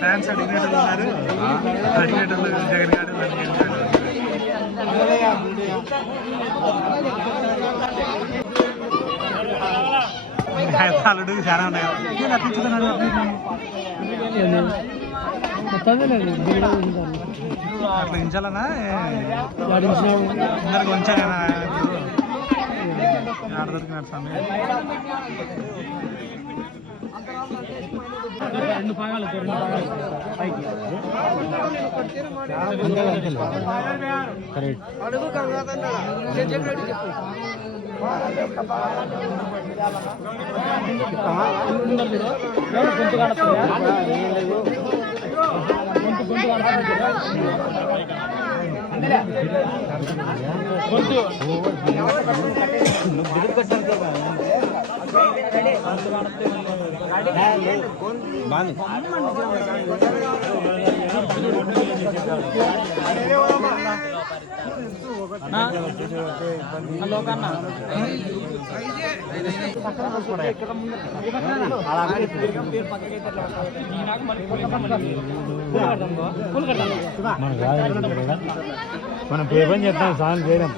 Fans అడిగినట్టున్నారు అడిగినట్టు జగన్ గారు అల్లుడు చాలా ఉన్నాయి నటించుతున్నాడు అట్లా ఇంచాలనా అందరికి ఉంచాలేనా ఆడ దొరికినాడు స్వామి రెండు భాగాలు రెండు భాగాలు పైకి కరెక్ట్ ಒಂದು కానొస్తుందా? పేరు పని మనం చేస్తాం సాయం చేయడం